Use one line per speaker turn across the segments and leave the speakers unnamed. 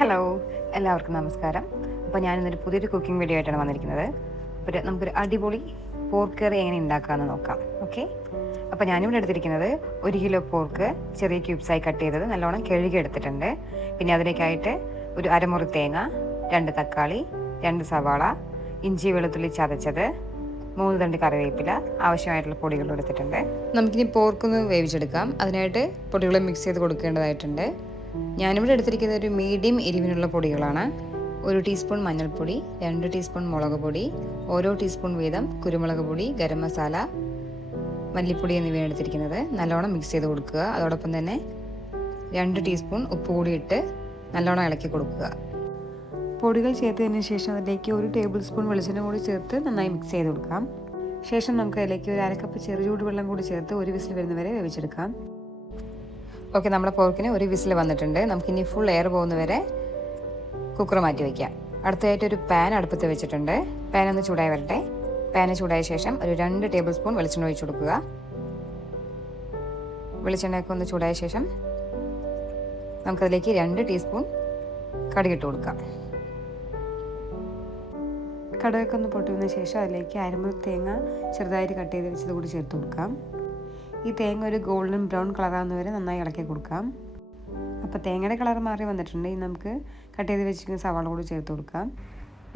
Hello എല്ലാവർക്കും നമസ്കാരം. അപ്പോൾ ഞാനിന്നൊരു പുതിയൊരു കുക്കിംഗ് വീഡിയോ ആയിട്ടാണ് വന്നിരിക്കുന്നത്. അപ്പോൾ നമുക്കൊരു അടിപൊളി പോർക്ക് കറി എങ്ങനെ ഉണ്ടാക്കാമെന്ന് നോക്കാം. ഓക്കെ അപ്പോൾ ഞാനിവിടെ എടുത്തിരിക്കുന്നത് ഒരു കിലോ പോർക്ക് ചെറിയ ക്യൂബ്സായി കട്ട് ചെയ്തത് നല്ലോണം കഴുകി എടുത്തിട്ടുണ്ട്. പിന്നെ അതിലേക്കായിട്ട് ഒരു അരമുറി തേങ്ങ രണ്ട് തക്കാളി രണ്ട് സവാള ഇഞ്ചി വെളുത്തുള്ളി ചതച്ചത് മൂന്ന് തണ്ട് കറിവേപ്പില ആവശ്യമായിട്ടുള്ള പൊടികൾ എടുത്തിട്ടുണ്ട്. നമുക്കിനി പോർക്കൊന്ന് വേവിച്ചെടുക്കാം. അതിനായിട്ട് പൊടികൾ മിക്സ് ചെയ്ത് കൊടുക്കേണ്ടതായിട്ടുണ്ട്. ഞാനിവിടെ എടുത്തിരിക്കുന്നത് ഒരു മീഡിയം എരിവിനുള്ള പൊടികളാണ്. ഒരു ടീസ്പൂൺ മഞ്ഞൾപ്പൊടി രണ്ട് ടീസ്പൂൺ മുളക് പൊടി ഓരോ ടീസ്പൂൺ വീതം കുരുമുളക് പൊടി ഗരം മസാല മല്ലിപ്പൊടി എന്നിവയാണ് എടുത്തിരിക്കുന്നത്. നല്ലോണം മിക്സ് ചെയ്ത് കൊടുക്കുക. അതോടൊപ്പം തന്നെ രണ്ട് ടീസ്പൂൺ ഉപ്പ് കൂടി ഇട്ട് നല്ലോണം ഇളക്കി കൊടുക്കുക. പൊടികൾ ചേർത്തതിന് ശേഷം അതിലേക്ക് ഒരു ടേബിൾ സ്പൂൺ വെളിച്ചെണ്ണ കൂടി ചേർത്ത് നന്നായി മിക്സ് ചെയ്ത് കൊടുക്കാം. ശേഷം നമുക്ക് അതിലേക്ക് ഒരു അരക്കപ്പ് ചെറുചൂട് വെള്ളം കൂടി ചേർത്ത് ഒരു വിസിൽ വരുന്നവരെ വേവിച്ചെടുക്കാം. ഓക്കെ നമ്മുടെ പോർക്കിന് ഒരു വിസിൽ വന്നിട്ടുണ്ട്. നമുക്കിനി ഫുൾ എയർ പോകുന്നവരെ കുക്കർ മാറ്റി വയ്ക്കാം അടുത്തതായിട്ട് ഒരു പാൻ അടുപ്പത്ത് വെച്ചിട്ടുണ്ട്. പാൻ ഒന്ന് ചൂടായി വരട്ടെ. പാന് ചൂടായ ശേഷം ഒരു രണ്ട് ടേബിൾ സ്പൂൺ വെളിച്ചെണ്ണ ഒഴിച്ചു കൊടുക്കുക. വെളിച്ചെണ്ണയൊക്കെ ഒന്ന് ചൂടായ ശേഷം നമുക്കതിലേക്ക് രണ്ട് ടീസ്പൂൺ കടുകിട്ട് കൊടുക്കാം. കടുകൊക്കെ ഒന്ന് പൊട്ടുന്ന ശേഷം അതിലേക്ക് അരമുറി തേങ്ങ ചെറുതായിട്ട് കട്ട് ചെയ്ത് വെച്ചത് കൂടി ചേർത്ത് കൊടുക്കാം. ഈ തേങ്ങ ഒരു ഗോൾഡൻ ബ്രൗൺ കളറാകുന്ന വരെ നന്നായി ഇളക്കി കൊടുക്കാം. അപ്പോൾ തേങ്ങയുടെ കളർ മാറി വന്നിട്ടുണ്ട്. ഇനി നമുക്ക് കട്ട് ചെയ്ത് വെച്ചിരിക്കുന്ന സവാള കൂടി ചേർത്ത് കൊടുക്കാം.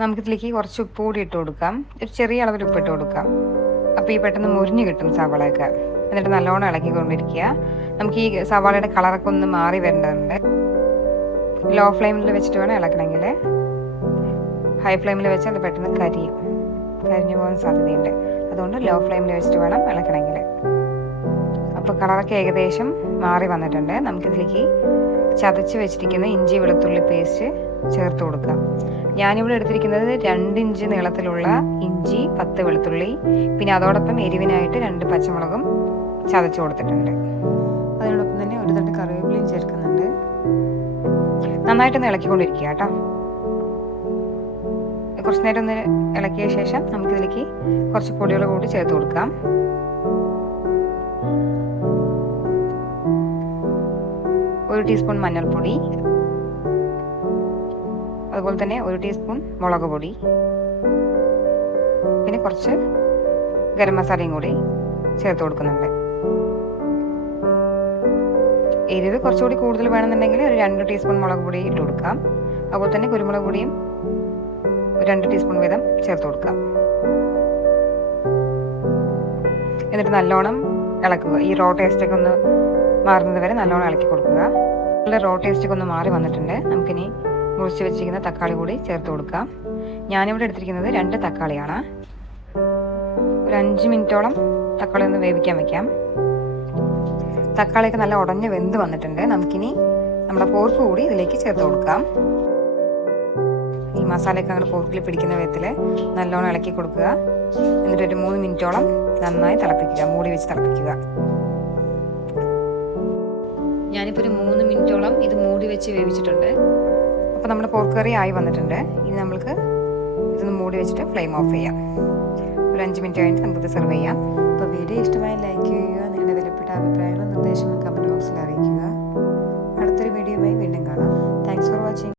നമുക്കിതിലേക്ക് കുറച്ച് ഉപ്പ് കൂടി ഇട്ട് കൊടുക്കാം. ഒരു ചെറിയ അളവിൽ ഉപ്പ് ഇട്ട് കൊടുക്കാം. അപ്പോൾ ഈ പെട്ടെന്ന് മുരിഞ്ഞ് കിട്ടും സവാളയൊക്കെ. എന്നിട്ട് നല്ലോണം ഇളക്കി കൊണ്ടിരിക്കുക നമുക്ക് ഈ സവാളയുടെ കളറൊക്കെ ഒന്ന് മാറി വരേണ്ടതുണ്ട്. ലോ ഫ്ലെയിമിൽ വെച്ചിട്ട് വേണം ഇളക്കണമെങ്കിൽ. ഹൈ ഫ്ലെയിമിൽ വെച്ചാൽ അത് പെട്ടെന്ന് കരിയും. കരിഞ്ഞു പോകാൻ സാധ്യതയുണ്ട്. അതുകൊണ്ട് ലോ ഫ്ലെയിമിൽ വെച്ചിട്ട് വേണം ഇളക്കണമെങ്കിൽ. അപ്പോൾ കളറൊക്കെ ഏകദേശം മാറി വന്നിട്ടുണ്ട്. നമുക്കിതിലേക്ക് ചതച്ച് വെച്ചിരിക്കുന്ന ഇഞ്ചി വെളുത്തുള്ളി പേസ്റ്റ് ചേർത്ത് കൊടുക്കാം. ഞാനിവിടെ എടുത്തിരിക്കുന്നത് രണ്ട് ഇഞ്ച് നീളത്തിലുള്ള ഇഞ്ചി പത്ത് വെളുത്തുള്ളി പിന്നെ അതോടൊപ്പം എരിവിനായിട്ട് രണ്ട് പച്ചമുളകും ചതച്ച് കൊടുത്തിട്ടുണ്ട്. അതിനോടൊപ്പം തന്നെ ഒരു തട്ട് കറിവേപ്പിലയും ചേർക്കുന്നുണ്ട്. നന്നായിട്ടൊന്ന് ഇളക്കിക്കൊണ്ടിരിക്കുക കേട്ടോ. കുറച്ച് നേരം ഒന്ന് ഇളക്കിയ ശേഷം നമുക്കിതിലേക്ക് കുറച്ച് പൊടികൾ കൂടി ചേർത്ത് കൊടുക്കാം. ഒരു ടീസ്പൂൺ മഞ്ഞൾപ്പൊടി. അതുപോലെ തന്നെ ഒരു ടീസ്പൂൺ മുളക് പൊടി. പിന്നെ കുറച്ച് ഗരം മസാലയും കൂടി ചേർത്ത് കൊടുക്കുന്നുണ്ട്. എരിവ് കുറച്ചുകൂടി കൂടുതൽ വേണമെന്നുണ്ടെങ്കിൽ ഒരു രണ്ട് ടീസ്പൂൺ മുളക് പൊടി ഇട്ട് കൊടുക്കാം. അതുപോലെ തന്നെ കുരുമുളക് പൊടിയും രണ്ട് ടീസ്പൂൺ വീതം ചേർത്ത് കൊടുക്കാം. എന്നിട്ട് നല്ലോണം ഇളക്കുക. ഈ റോ ടേസ്റ്റൊക്കെ ഒന്ന് മാറുന്നത് വരെ നല്ലോണം ഇളക്കി കൊടുക്കുക. നല്ല റോ ടേസ്റ്റൊക്കെ ഒന്ന് മാറി വന്നിട്ടുണ്ട്. നമുക്കിനി മുറിച്ച് വെച്ചിരിക്കുന്ന തക്കാളി കൂടി ചേർത്ത് കൊടുക്കാം. ഞാനിവിടെ എടുത്തിരിക്കുന്നത് രണ്ട് തക്കാളിയാണ്. ഒരു അഞ്ച് മിനിറ്റോളം തക്കാളി ഒന്ന് വേവിക്കാൻ വെക്കാം. തക്കാളിയൊക്കെ നല്ല ഉടഞ്ഞ് വെന്ത് വന്നിട്ടുണ്ട്. നമുക്കിനി നമ്മുടെ പോർക്ക് കൂടി ഇതിലേക്ക് ചേർത്ത് കൊടുക്കാം. ഈ മസാലയൊക്കെ നമ്മുടെ പോർക്കിൽ പിടിക്കുന്ന വിധത്തിൽ നല്ലോണം ഇളക്കി കൊടുക്കുക. എന്നിട്ട് ഒരു മൂന്ന് മിനിറ്റോളം നന്നായി തിളപ്പിക്കുക. മൂടി വെച്ച് തിളപ്പിക്കുക. ഞാനിപ്പോൾ ഒരു മൂന്ന് മിനിറ്റോളം ഇത് മൂടി വെച്ച് വേവിച്ചിട്ടുണ്ട്. അപ്പോൾ നമ്മുടെ പോർക്ക് കറി ആയി വന്നിട്ടുണ്ട്. ഇനി നമ്മൾക്ക് ഇതൊന്ന് മൂടി വെച്ചിട്ട് ഫ്ലെയിം ഓഫ് ചെയ്യാം. ഒരു അഞ്ച് മിനിറ്റ് കഴിഞ്ഞിട്ട് നമുക്കിത് സെർവ് ചെയ്യാം. അപ്പോൾ വീഡിയോ ഇഷ്ടമായി ലൈക്ക് ചെയ്യുക